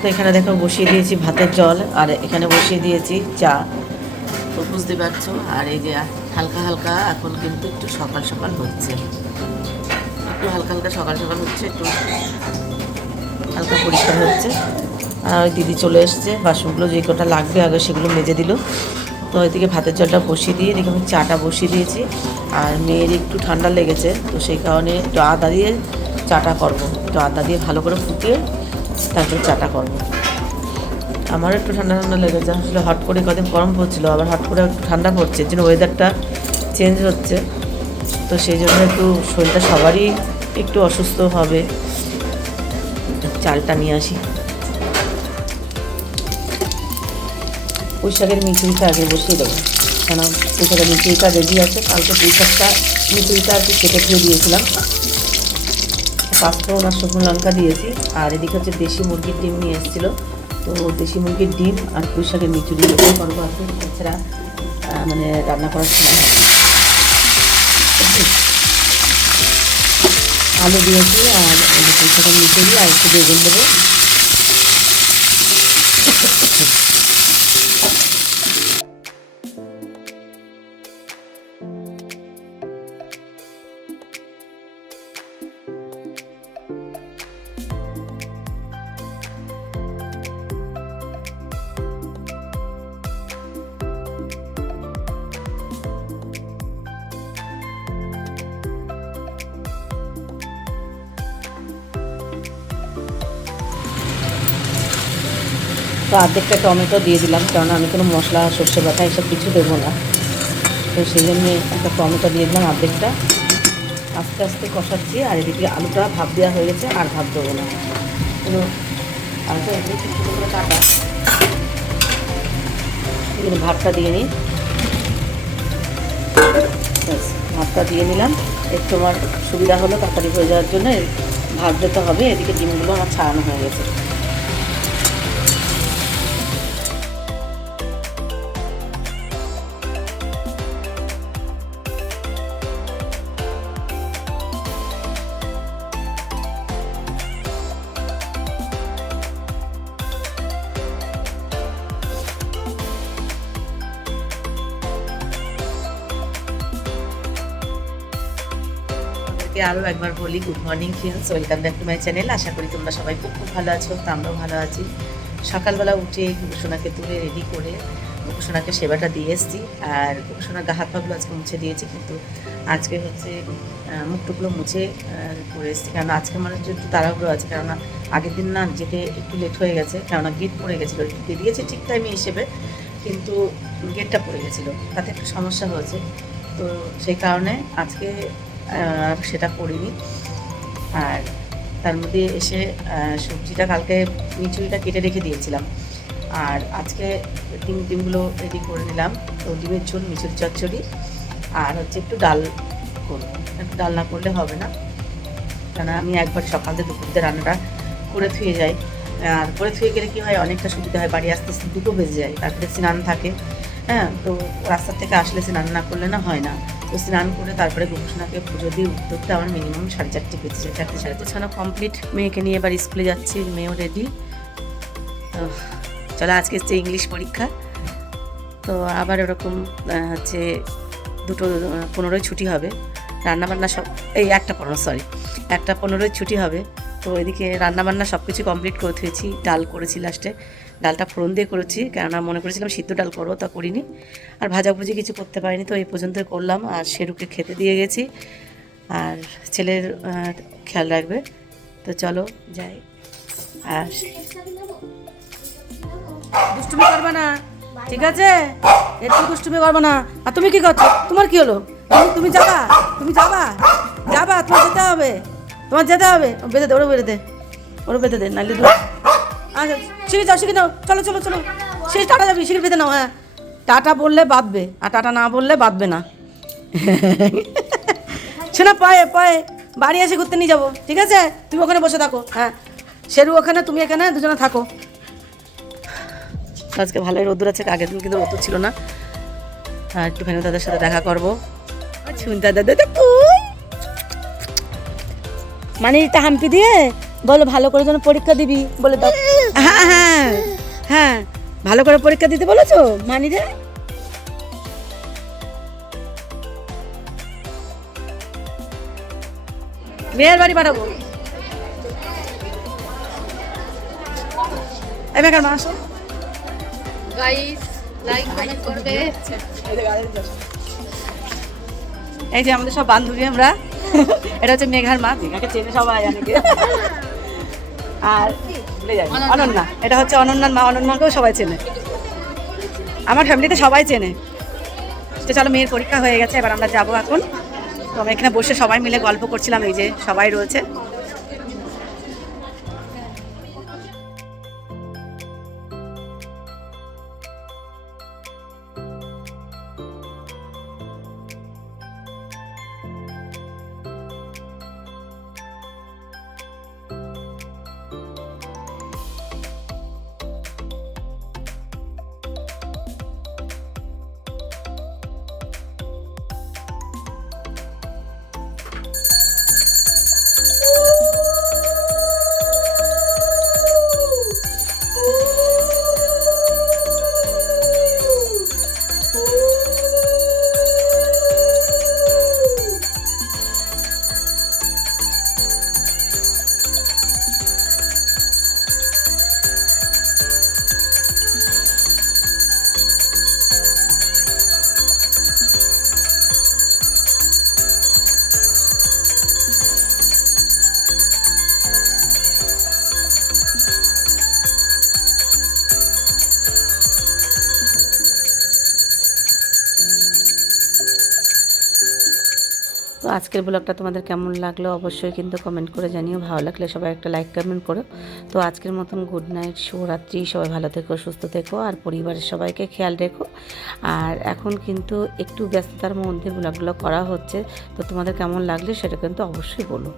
তো এখানে দেখো বসিয়ে দিয়েছি ভাতের জল, আর এখানে বসিয়ে দিয়েছি চা। তো বুঝতে পারছো, আর এই যে হালকা হালকা এখন কিন্তু একটু সকাল সকাল হচ্ছে, একটু হালকা হালকা সকাল সকাল হচ্ছে, একটু হালকা পরিষ্কার হচ্ছে। আর ওই দিদি চলে এসছে, বাসনগুলো যে কটা লাগবে আগে সেগুলো মেজে দিল। তো ওইদিকে ভাতের জলটা বসিয়ে দিয়ে এদিকে আমি চাটা বসিয়ে দিয়েছি। আর মেয়ের একটু ঠান্ডা লেগেছে, তো সেই কারণে একটু আদা দিয়ে চাটা করবো, একটু আদা দিয়ে ভালো করে ফুটিয়ে তারপরে চাটা করবো। আমারও একটু ঠান্ডা ঠান্ডা লেগেছে, আসলে হট করে কদিন গরম পড়ছিল, আবার হট করে একটু ঠান্ডা পড়ছে, এর জন্য ওয়েদারটা চেঞ্জ হচ্ছে। তো সেই জন্য একটু শরীরটা সবারই একটু অসুস্থ হবে। চালটা নিয়ে আসি। পুঁই শাকের মিচুরিটা আগে বসিয়ে দেবো, কেন পুঁই শাকের মিচুরিটা রেডি আছে। কালকে পুঁই শাকটা মিচুরিটা আর কি কেটে ধুয়ে দিয়েছিলাম। পাঁচফোড়ন আর শুকনো লঙ্কা দিয়েছি। আর এদিকে হচ্ছে দেশি মুরগির ডিম নিয়ে এসেছিলো, তো দেশি মুরগির ডিম আর পুঁই শাকের মিচুরি করবো আছে। এছাড়া মানে রান্না করার সময় আলু দিয়েছি, আর পুঁই শাকের মিচুরি আর একটু বেগুন দেবো। তো অর্ধেকটা টমেটো দিয়ে দিলাম, কারণ আমি কোনো মশলা সর্ষে বাটা এসব কিছু দেবো না। তো সেই জন্যে একটা টমেটো দিয়ে দিলাম অর্ধেকটা। আস্তে আস্তে কষাচ্ছি। আর এদিকে আলুটা ভাপ দেওয়া হয়ে গেছে, আর ভাপ দেবো না। কোনো আলুটা এগুলো একটু ছোটো করে কাটা, এগুলো ভাতটা দিয়ে নিই। ভাতটা দিয়ে নিলাম, একটু আমার সুবিধা হলো তাড়াতাড়ি হয়ে যাওয়ার জন্য। ভাত দিতে হবে। এদিকে ডিমগুলো আমার ছাড়ানো হয়ে গেছে। আরও একবার বলি, good morning friends, welcome back to my channel. আশা করি তোমরা সবাই খুব খুব ভালো আছো, তো আমরাও ভালো আছি। সকালবেলা উঠে কুকুরসোনাকে তুলে রেডি করে কুকুরসোনাকে সেবাটা দিয়ে এসেছি। আর কুকুরসোনার গা হাত পাগুলো আজকে মুছে দিয়েছি, কিন্তু আজকে হচ্ছে মুখটুকুলো মুছে করে এসেছি, কেননা আজকে মানুষ একটু তাড়াহুড়ো আছে। কেননা আগের দিন না যেতে একটু লেট হয়ে গেছে, কেননা গেট পড়ে গেছিলো। একটু বেরিয়েছে ঠিক টাইমে হিসেবে, কিন্তু গেটটা পড়ে গেছিলো, তাতে একটু সমস্যা হয়েছে। তো সেই কারণে আজকে সেটা করিনি। আর তার মধ্যে এসে সবজিটা কালকে মিচুরিটা কেটে রেখে দিয়েছিলাম, আর আজকে ডিমগুলো রেডি করে নিলাম। তো ডিমের ঝোল, মিচুরি চচ্চড়ি, আর হচ্ছে একটু ডাল করবো। একটু ডাল না করলে হবে না, কেন আমি একবার সকাল থেকে দুপুরতে রান্নাটা করে থুয়ে যাই। আর করে থুয়ে গেলে কী হয়, অনেকটা সুবিধা হয়। বাড়ি আস্তে আস্তে 2টো বেজে যায়, তারপরে স্নান থাকে। হ্যাঁ, তো রাস্তার থেকে আসলে স্নান না করলে না হয় না। তো স্নান করে তারপরে গোপুসোনাকে পুজো দিয়ে উঠতে আমার মিনিমাম 4:30 বেজে যায়। 4:30 সাড়ে 4 কমপ্লিট। মেয়েকে নিয়ে এবার স্কুলে যাচ্ছি, মেয়েও রেডি। তো চলো, আজকে হচ্ছে ইংলিশ পরীক্ষা। তো আবার ওরকম হচ্ছে 2:15 ছুটি হবে। রান্নাবান্না সব এই 1:15 ছুটি হবে। তো এদিকে রান্নাবান্না সব কিছু কমপ্লিট করে থুয়েছি। ডাল করেছি, লাস্টে ডালটা ফোড়ন দিয়ে করেছি, কেননা মনে করেছিলাম সিদ্ধ ডাল করবো, তা করিনি। আর ভাজাভুজি কিছু করতে পারিনি, তো এই পর্যন্তই করলাম। আর শেরুকে খেতে দিয়ে গেছি, আর ছেলের খেয়াল রাখবে। তো চলো যাই। আর দুষ্টুমি করবে না, ঠিক আছে? একটু দুষ্টুমি করবে না। আর তুমি কি করছো? তোমার কি হলো? তুমি যাবা, তোমার যেতে হবে, বেঁধে দে, ওরও বেঁধে দে, নাহলে আচ্ছা শিখে নাও, চলো সেই টাটা যাবি, শিখে বেঁধে নাও। হ্যাঁ, টাটা বললে বাঁধবে, আর টাটা না বললে বাঁধবে না। শোনা, পায়ে বাড়ি এসে ঘুরতে নিয়ে যাবো, ঠিক আছে? তুমি ওখানে বসে থাকো। হ্যাঁ, শেরু ওখানে, তুমি এখানে, দুজনে থাকো। আজকে ভালোই রোদ্দুর আছে, আগের দিন কিন্তু রোদ্দুর ছিল না। আর একটুখানি তাদের সাথে দেখা করবো। দাদা মানে এটা হাম্পি দিয়ে বলো ভালো করে যেন পরীক্ষা দিবি বলে দাও। হ্যাঁ, ভালো করে পরীক্ষা দিতে বলেছো মানি রে? মেয়ের বাড়ি পাঠাবো। এই বেকার মা আসো। গাইস লাইক কমেন্ট করবে। এই যে আমাদের সব বান্ধবী আমরা, এটা হচ্ছে মেঘার মা, মেঘাকে চেনে সবাই অনেকে। আর ভুলে যাই, অনন্যা, এটা হচ্ছে অনন্যার মা, অনন্যাকেও সবাই চেনে, আমার ফ্যামিলিতে সবাই চেনে। তো চলো, মেয়ের পরীক্ষা হয়ে গেছে, এবার আমরা যাবো এখন। তো আমরা এখানে বসে সবাই মিলে গল্প করছিলাম, এই যে সবাই রয়েছে। তো আজকের ব্লগটা তোমাদের কেমন লাগলো অবশ্যই কিন্তু কমেন্ট করে জানিও, ভালো লাগলে সবাই একটা লাইক কমেন্ট করো। তো আজকের মতন গুড নাইট, শুভরাত্রি, সবাই ভালো থেকো, সুস্থ থেকো, আর পরিবারের সবাইকে খেয়াল রেখো। আর এখন কিন্তু একটু ব্যস্ততার মধ্যে ব্লগগুলো করা হচ্ছে, তো তোমাদের কেমন লাগলে সেটা কিন্তু অবশ্যই বলো।